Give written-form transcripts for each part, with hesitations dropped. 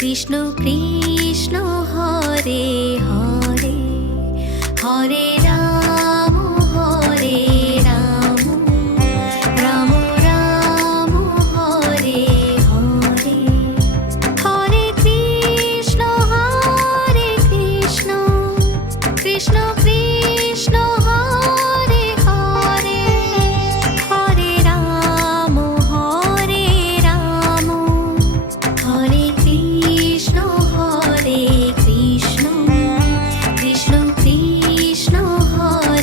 Krishna Krishna Hare Hare, Hare Ram Hare Ram, Ram Ram Hare Hare, Hare Krishna Krishna Krishna Hare Hare, Hare Ram Hare Krishna Krishna Krishna Hare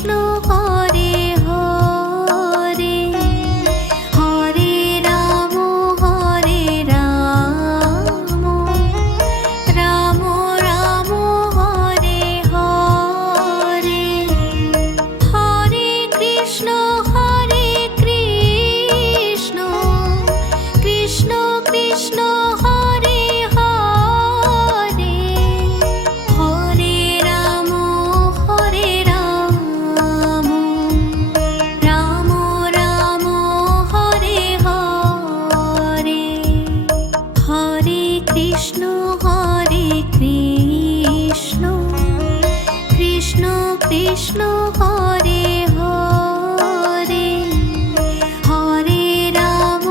Krishna Hare Hare Hare Ram Ram Ram Hare Hare Hare Krishna Krishna Krishna Hare Hare Hare Ram Ram Ram Hare Hare Hare Krishna Krishna Krishna Hare Hare Hare Ram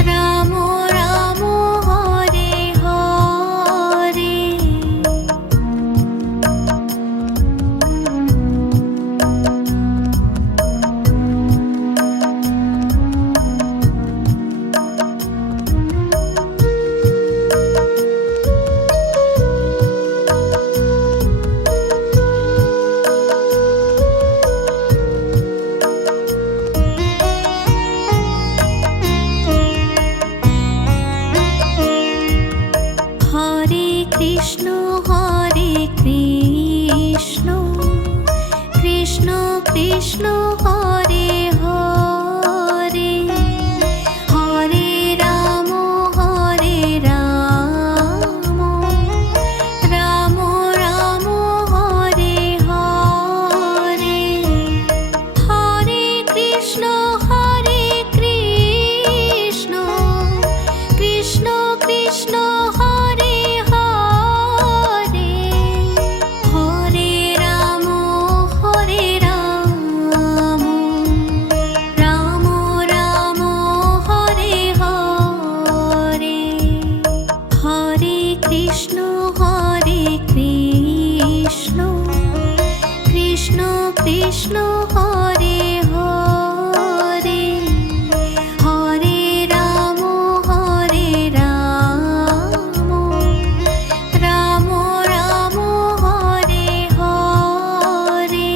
Ram Ram Hare Hare Hare Krishna Krishna Krishna Hare Hare Hare Ram Ram Ram Hare Hare Hare Krishna Krishna Krishna Hare Hare Hare Ram Ram Ram Hare Hare Hare Krishna Krishna Krishna Hare Hare Hare Ram Ram Ram Hare Hare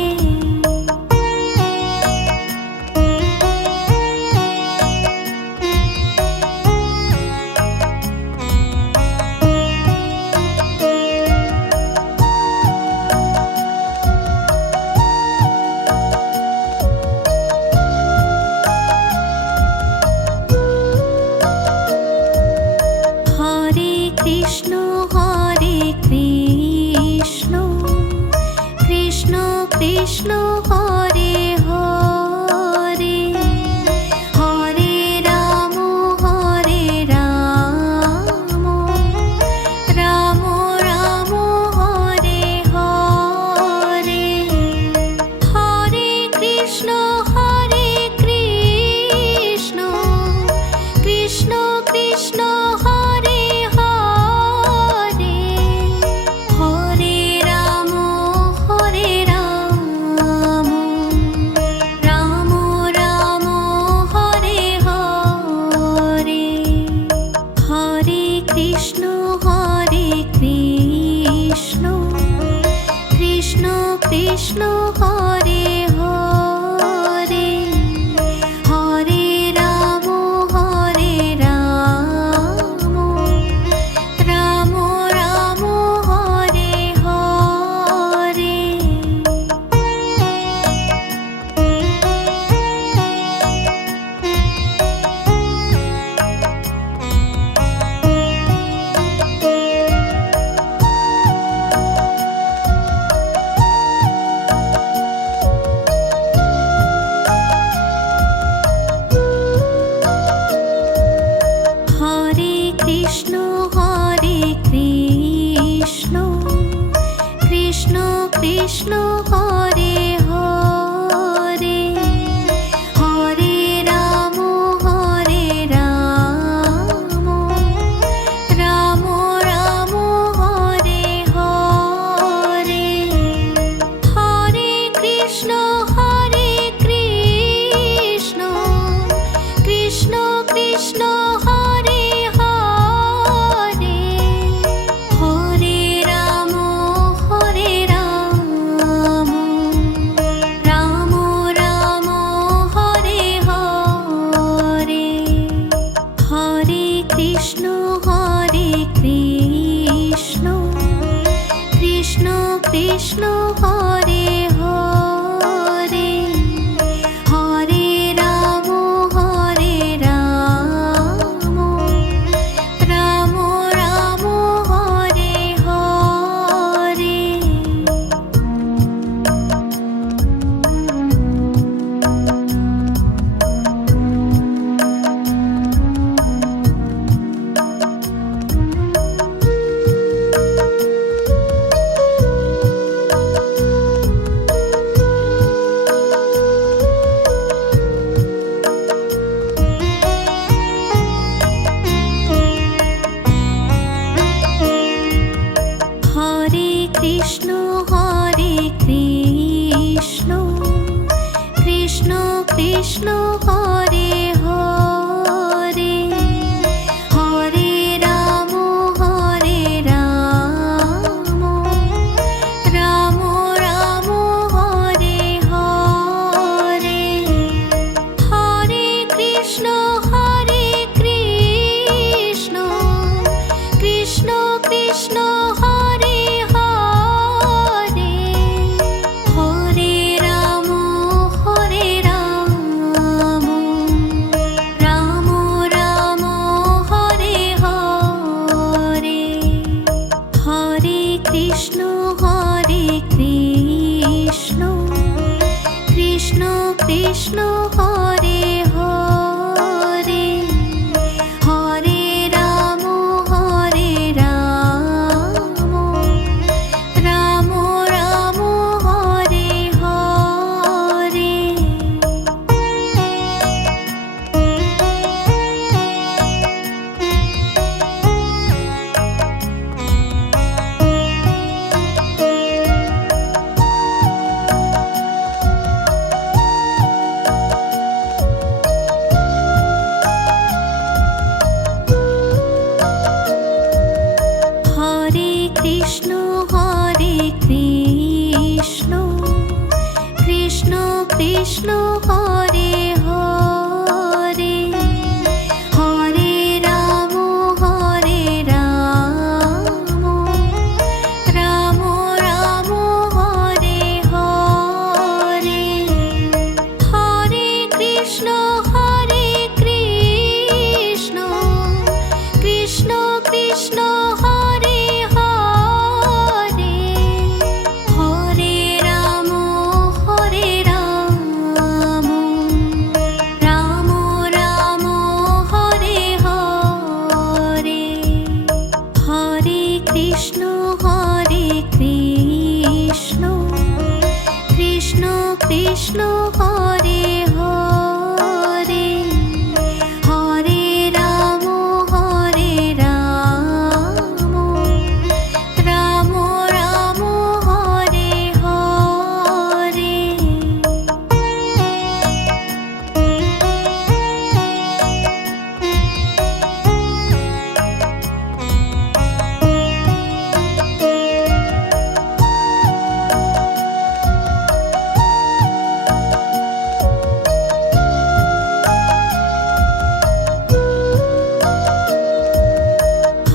Hare Krishna Krishna Krishna Hare Hare Hare Ram Ram Ram Hare Hare Hare Krishna Krishna Krishna Hare Hare Hare Ram Ram Ram Hare Hare Hare Krishna Krishna Krishna Hare Hare Hare Ram Ram Ram Hare Hare Hare Krishna Krishna Krishna Hare Hare Hare Ram Ram Ram Hare Hare Hare Krishna Krishna Krishna Hare Hare Hare Ram Krishna Hare Hare Hare Ram Ram Ram Hare Hare. Hare Krishna Krishna Krishna Hare Hare Hare Ram Ram Ram Hare Hare. Hare Krishna Krishna Krishna Hare Hare Hare Ram Ram Ram Hare Hare. Hare Krishna Krishna Krishna Hare Hare Hare Ram Ram Ram Hare Hare. Hare Krishna Krishna Krishna Hare Hare Hare Ram Ram Ram Hare Hare. Hare Krishna Krishna Krishna Hare Hare Hare Ram Ram Ram Hare Hare. Hare Krishna Krishna Krishna Hare Hare Hare Ram Ram Ram Hare Hare.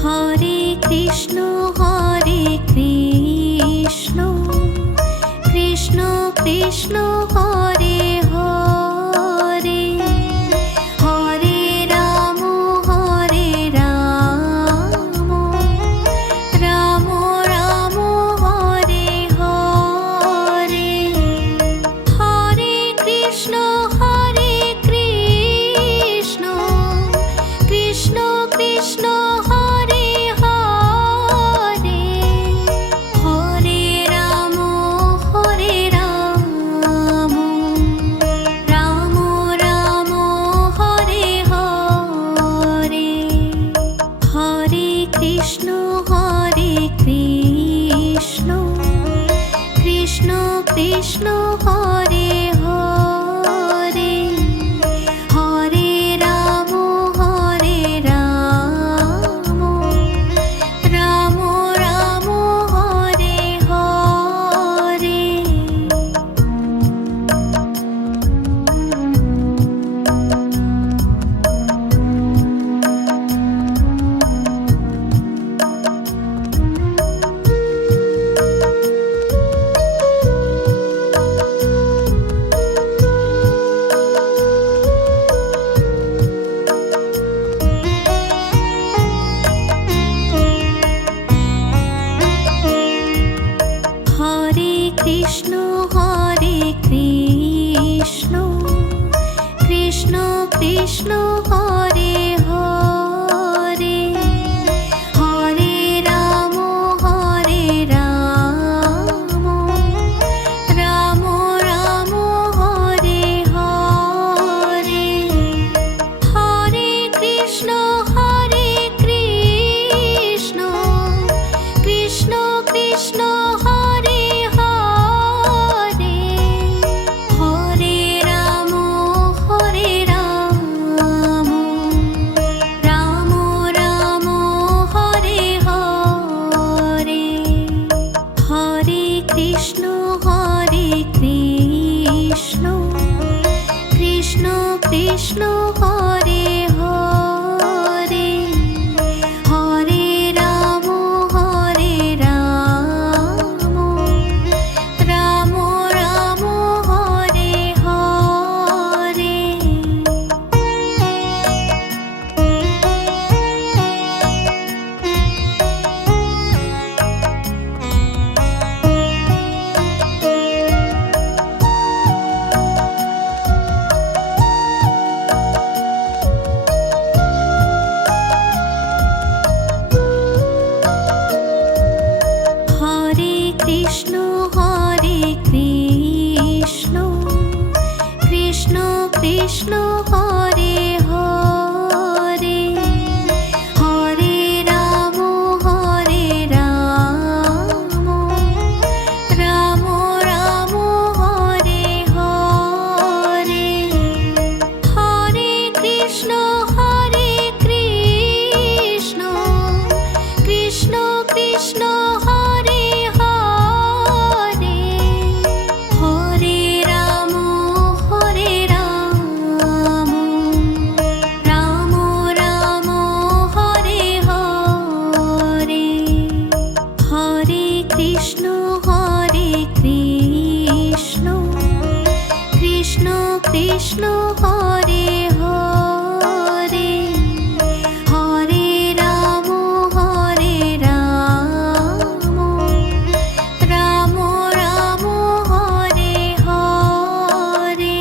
Hare Krishna Krishna Krishna Hare Hare Hare Ram Ram Ram Hare Hare. Hare Krishna Krishna Krishna Hare Hare Hare Ram Krishna Hare Krishna Krishna Krishna Hare Hare Hare Ram Ram Ram Hare Hare Hare Krishna Krishna Krishna Hare Hare Hare Ram Ram Ram Hare Hare Krishna Krishna Krishna Hare Hare Hare Ram Ram Ram Hare Hare Hare Krishna Krishna Krishna Hare Hare Hare Ram Ram Ram Hare Hare Hare Krishna Krishna Krishna Hare Hare Hare Ram Ram Ram Hare Hare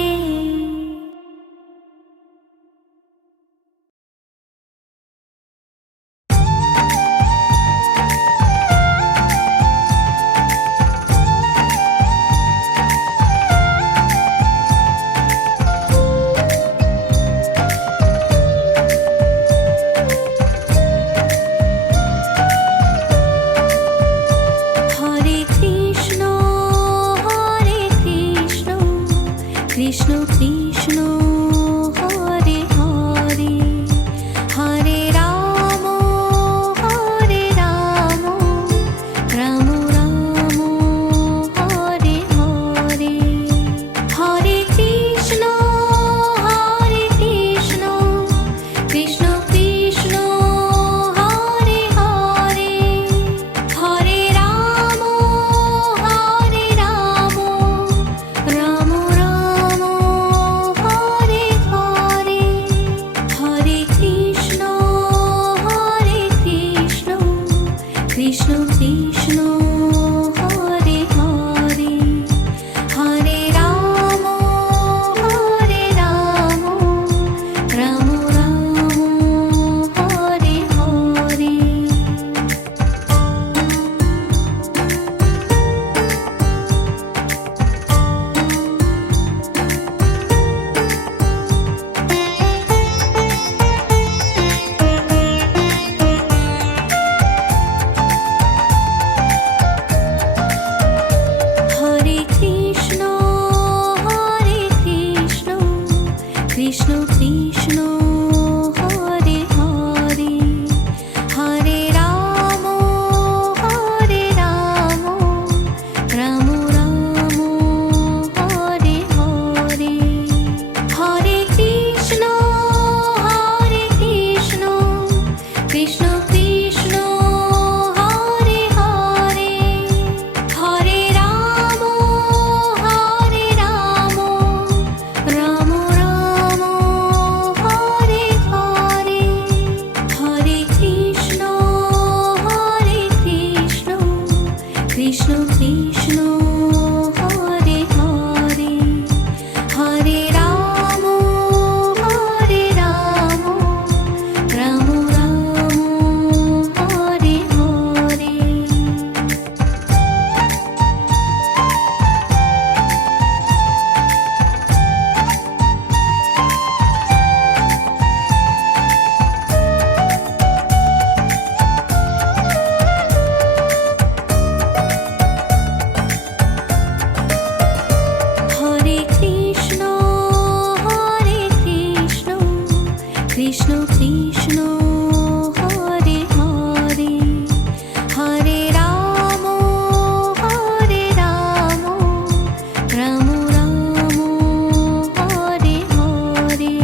Krishna Hare Hare Hare Ram Ram Ram Hare Hare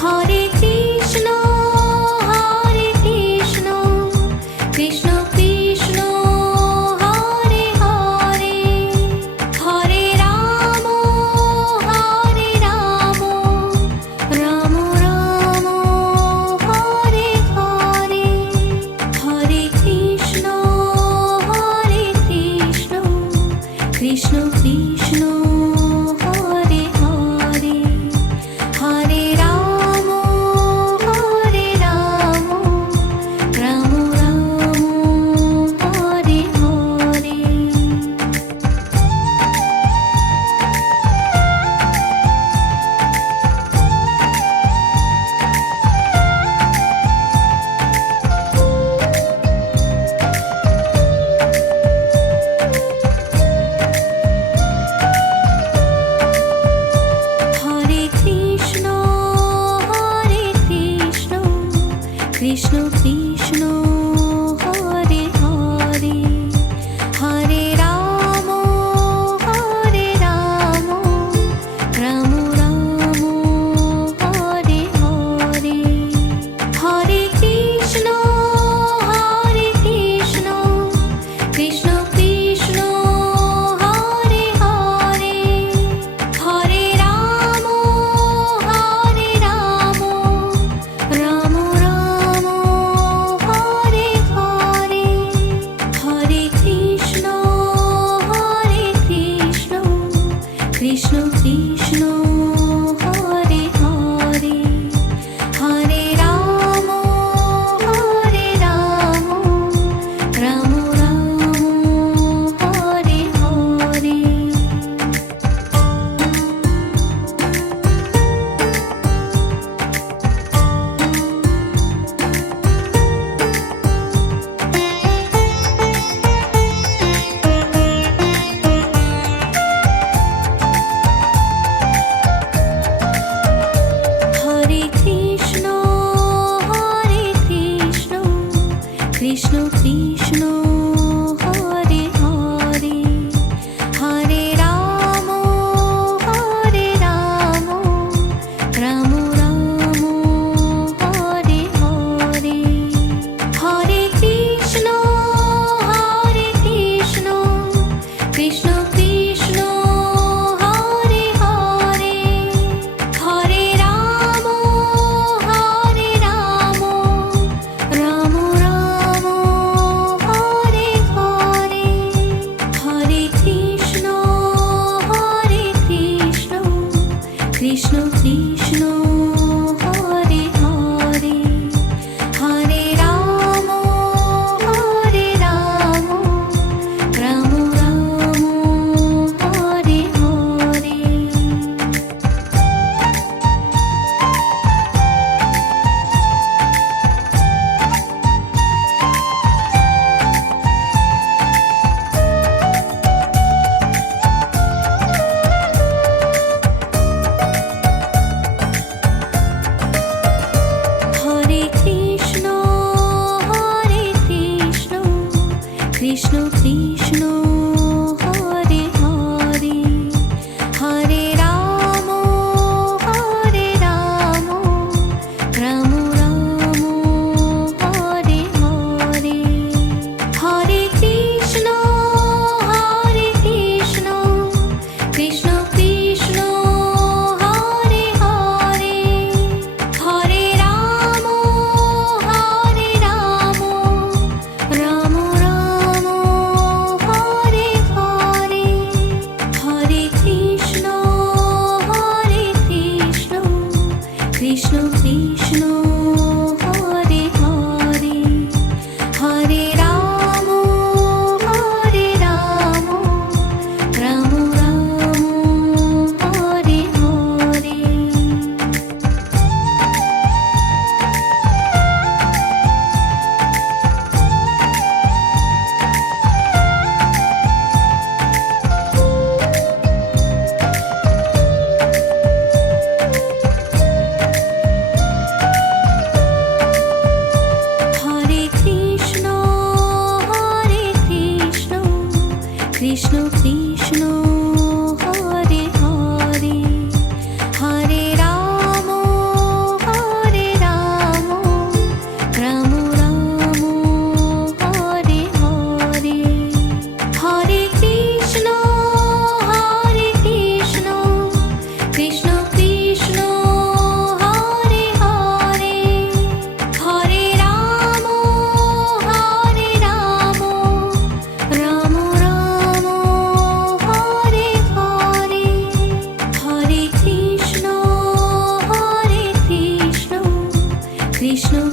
Hare Krishna Krishna Krishna Hare Hare Hare Ram Ram Ram Hare Hare Hare Krishna Krishna Krishna Hare Hare Hare Ram Ram Ram Hare Hare Hare Krishna Krishna Krishna Hare Hare Hare Ram Ram Ram Hare Hare Hare Krishna Krishna Krishna Hare Hare Hare Ram Ram Ram Hare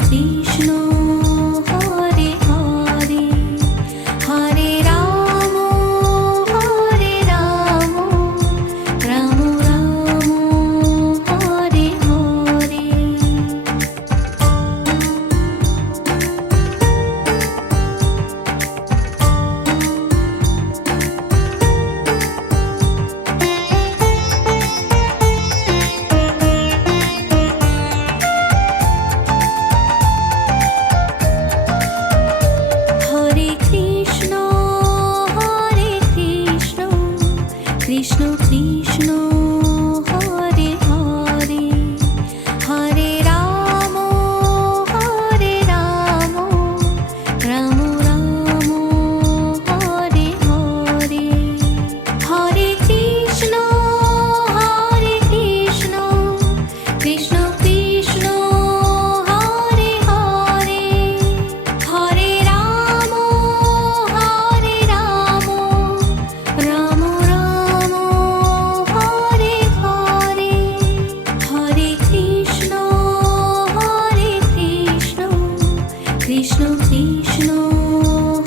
Krishna Hare Hare Hare Ram Ram Ram Hare Hare. Hare Krishna Krishna Krishna Hare Hare Hare Ram Ram Ram Hare Hare. Hare Krishna Krishna Krishna Hare Hare Hare Ram Ram Ram Hare Hare. Hare Krishna Krishna Krishna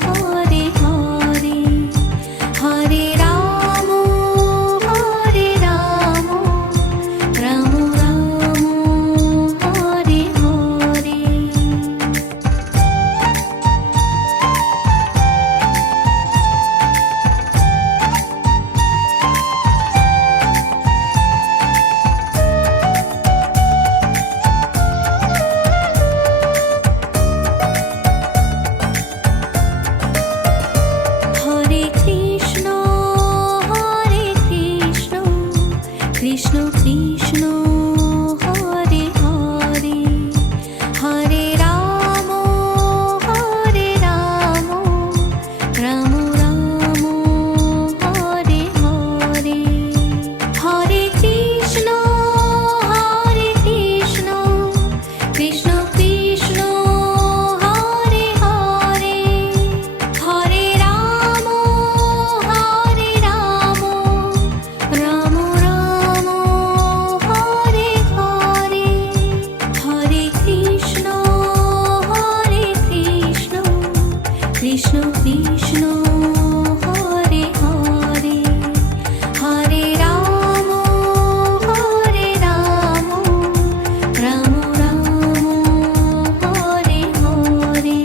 Hare Hare Hare Ram Ram Ram Hare Hare. Hare Krishna Krishna Krishna Hare Hare Hare Ram Ram Ram Hare Hare. Hare Krishna Krishna Krishna Hare Hare Hare Ram Ram Ram Hare Hare. Hare Krishna Krishna Krishna Hare Hare Hare Ram Ram Ram Hare Hare.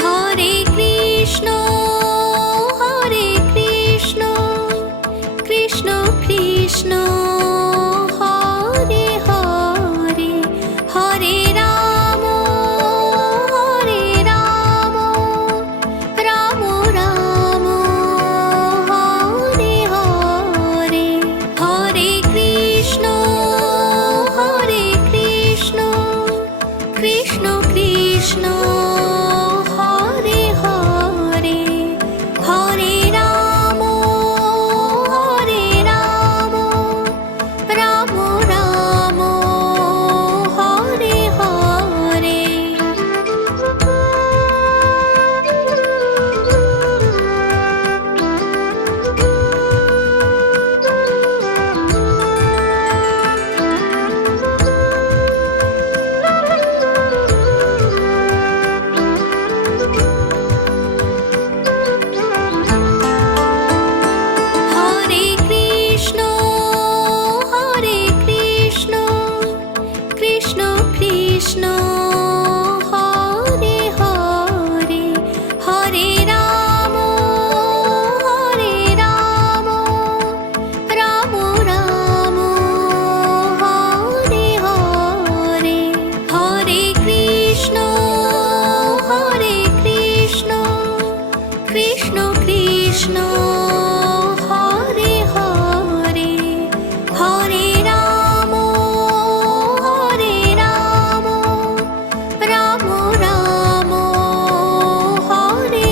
Hare Krishna Krishna Krishna Hare Hare Hare Ram Ram Ram Hare Hare. Hare Krishna Krishna Krishna Hare Hare Hare Ram Ram Ram Hare Hare. Hare Krishna Krishna Krishna Hare Hare Hare Ram Ram Ram Hare Hare. Hare Krishna Krishna Krishna Hare Hare Hare Ram Ram Ram Hare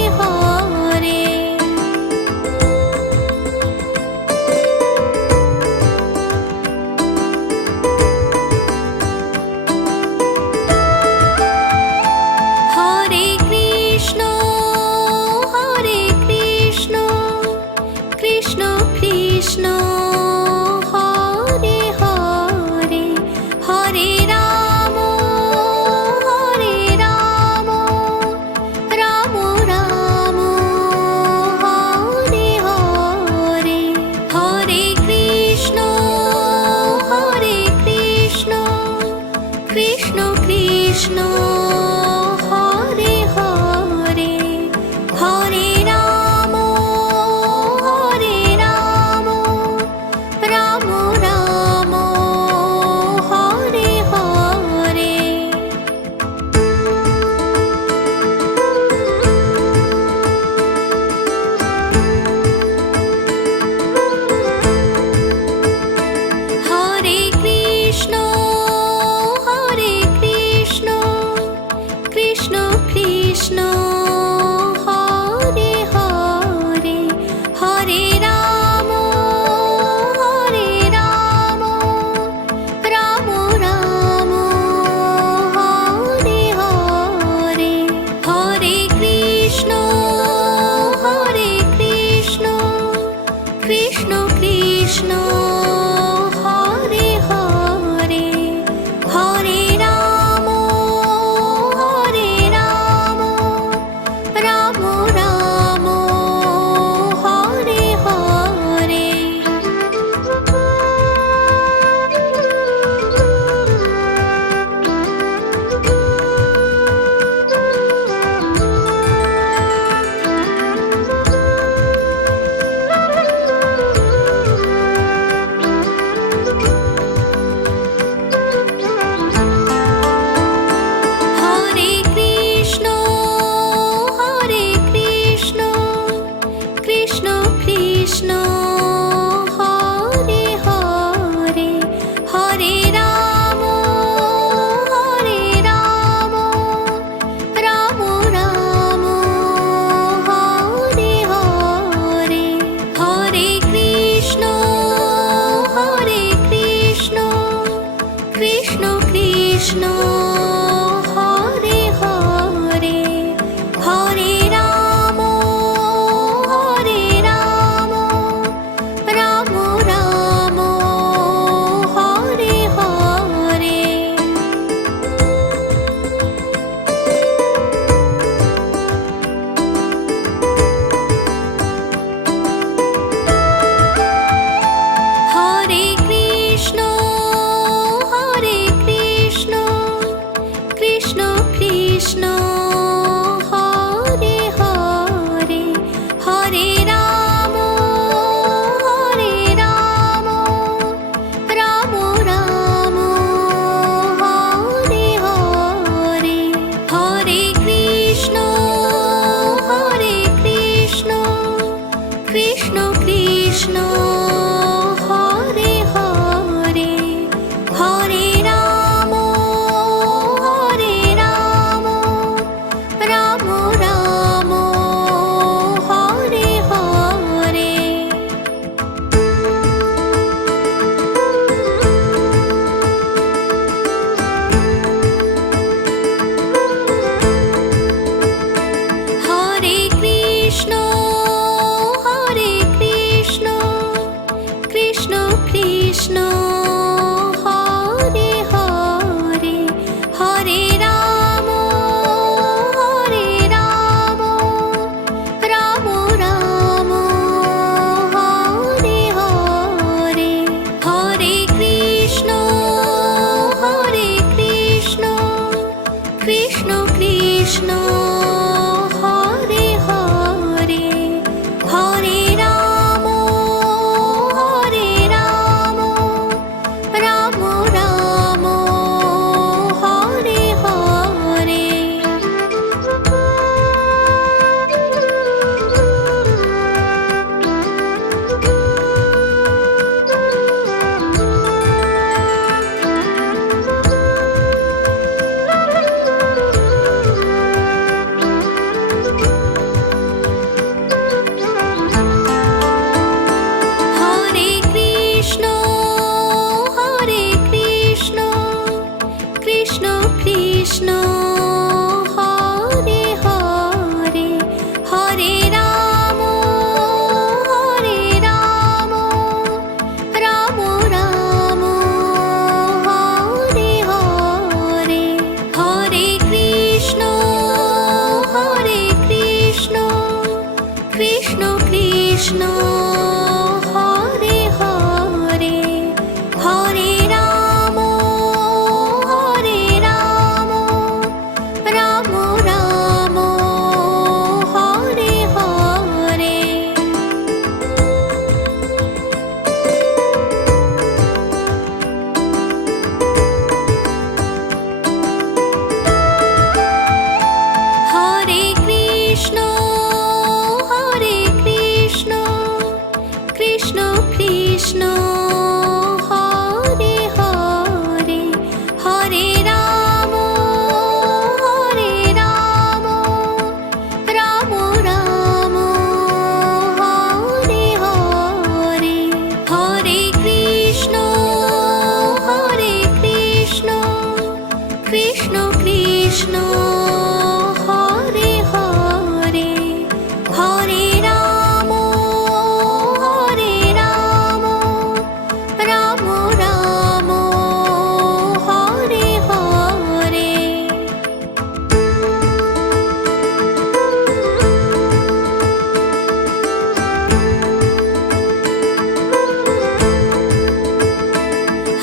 Krishna Hare Hare Hare Ram Ram Ram Hare Hare. Hare Krishna Krishna Krishna Hare Hare Hare Ram Ram Ram Hare Hare Hare Krishna Krishna Krishna Hare Hare Hare Ram Ram Ram Hare Hare.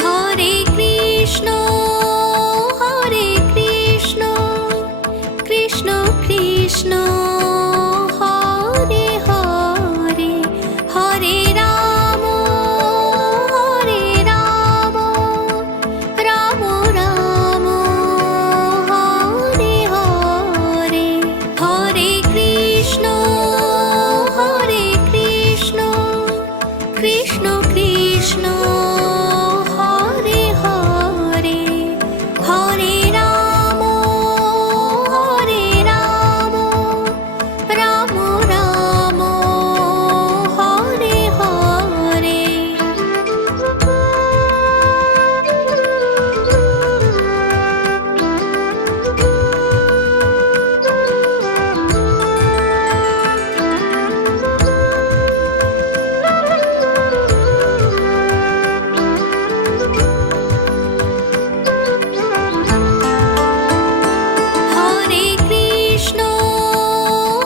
Hare Krishna Krishna Krishna Hare Hare Hare Ram Ram Ram Hare Hare Hare Krishna Krishna Krishna Hare Hare Hare Ram Ram Ram Hare Hare.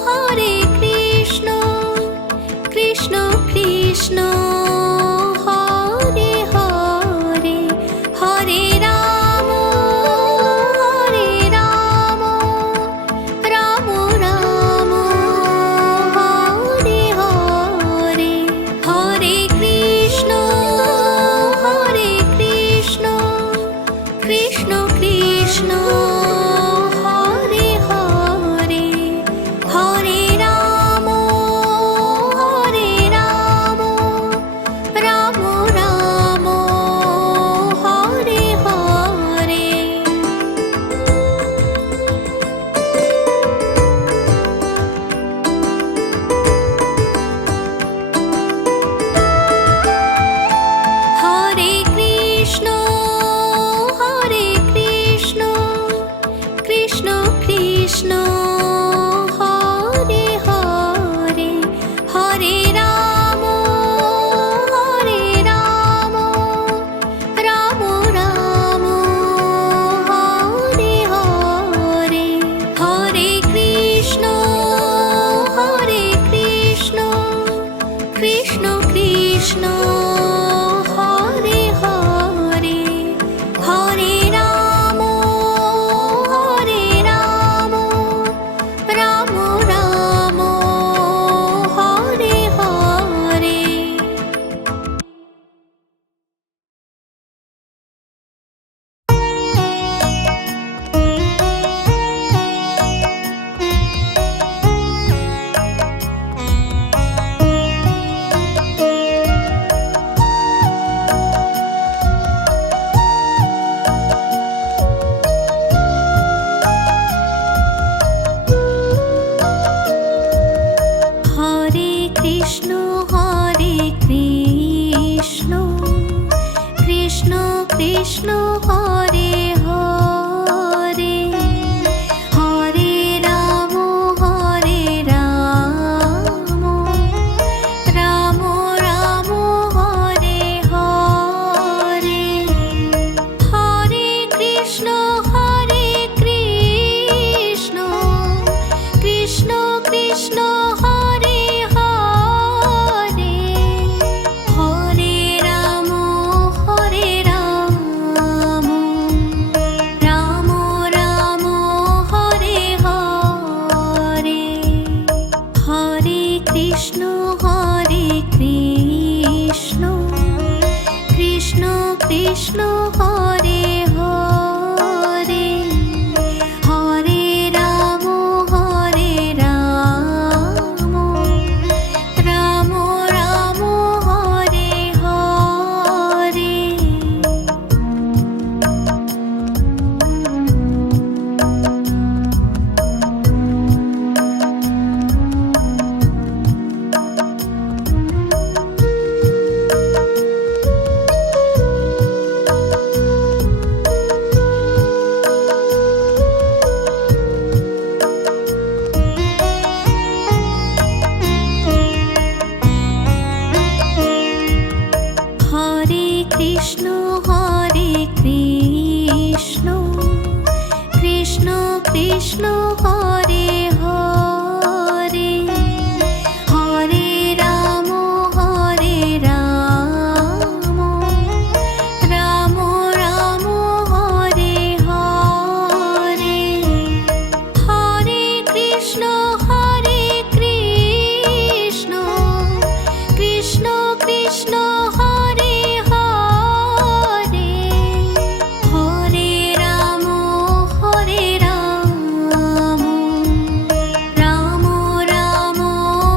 Hare Krishna Krishna Krishna Hare Hare Hare Ram Ram Ram Hare Hare Hare Krishna Krishna Krishna Hare Hare Hare Ram Ram Ram Hare Hare. Hare Krishna Krishna Krishna Hare Hare Hare Ram Ram Ram Hare Hare Hare Krishna Krishna Krishna Hare Hare Hare Ram Ram Ram Hare Hare. Hare Krishna Krishna Krishna Hare Hare Hare Ram Ram Ram Hare Hare Hare Krishna Krishna Krishna Hare Hare Krishna Hare Hare, Hare Ram Ram Ram Hare Hare. Hare Krishna Hare Krishna, Krishna Krishna Hare Hare, Hare Ram Ram Ram Hare Hare. Hare Krishna Krishna Krishna Hare Hare, Hare Ram Ram Ram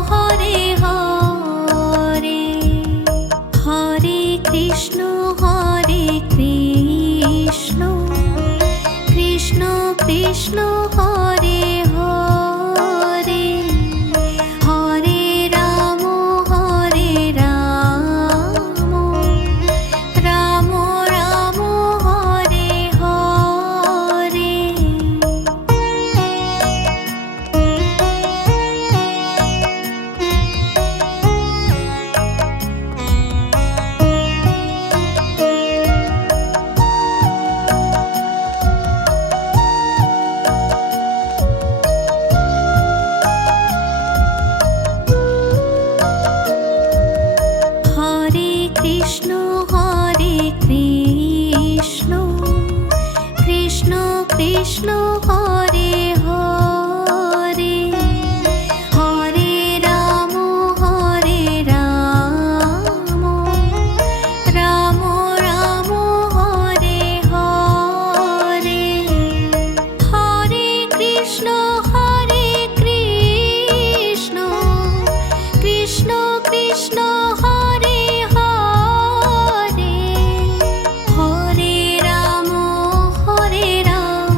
Hare Hare. Hare Krishna Krishna Krishna Krishna Hare Hare, Hare Ram Ram Ram Hare Hare. Hare Krishna Krishna Krishna Krishna Hare Hare, Hare Ram Ram Ram Hare Hare. Hare Krishna Krishna Krishna Krishna Hare Hare, Hare Ram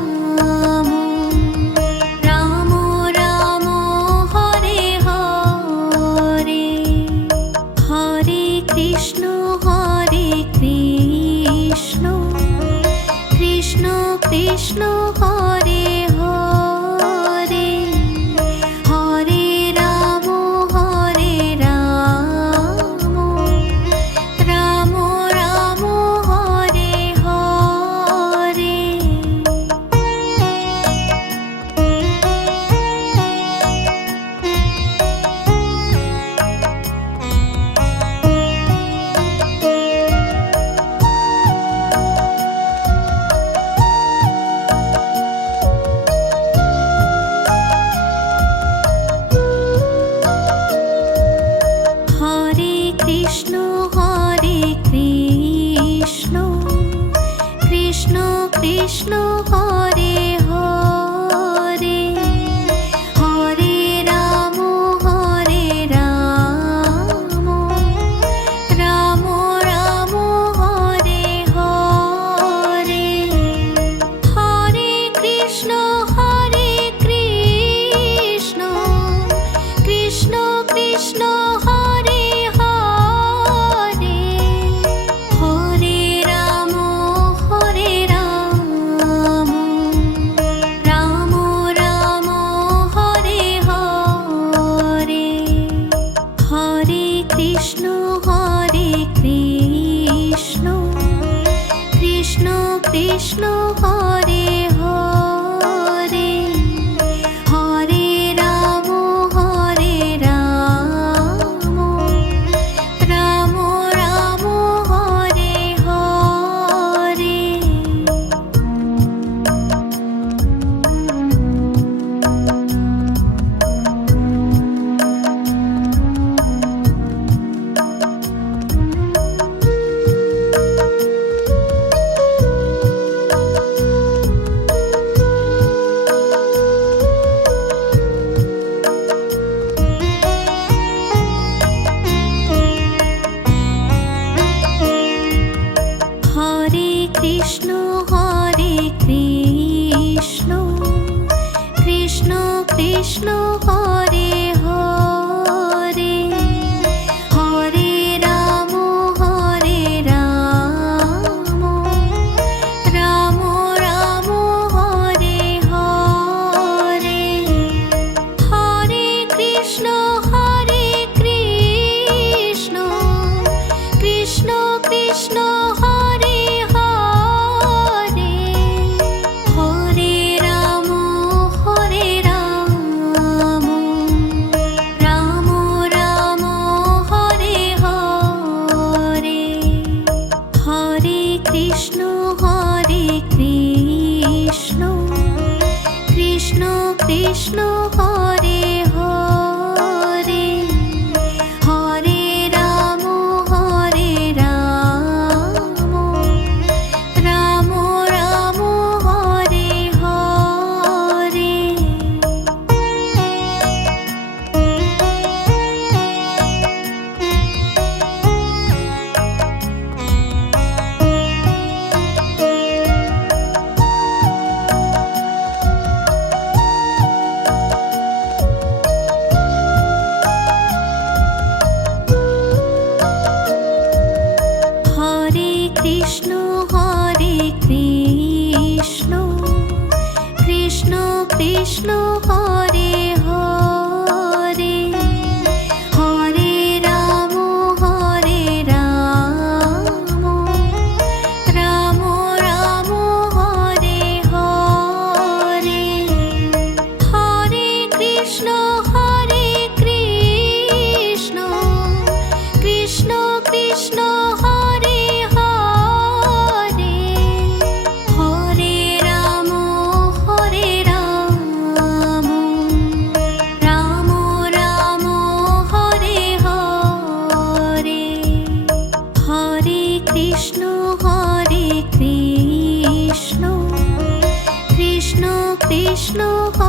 Ram Ram Hare Hare. Hare Krishna Krishna Krishna Krishna Hare Hare, Hare Ram Ram Ram Hare Hare. Hare Krishna Krishna Krishna Krishna Hare Hare, Hare Ram Ram Ram Hare Hare. Hare Krishna Krishna Krishna Krishna Hare Hare, Hare Ram Ram Ram Hare Hare. Hare Krishna Krishna Krishna Krishna Hare Hare, Hare Ram Ram Ram Hare Hare. Krishna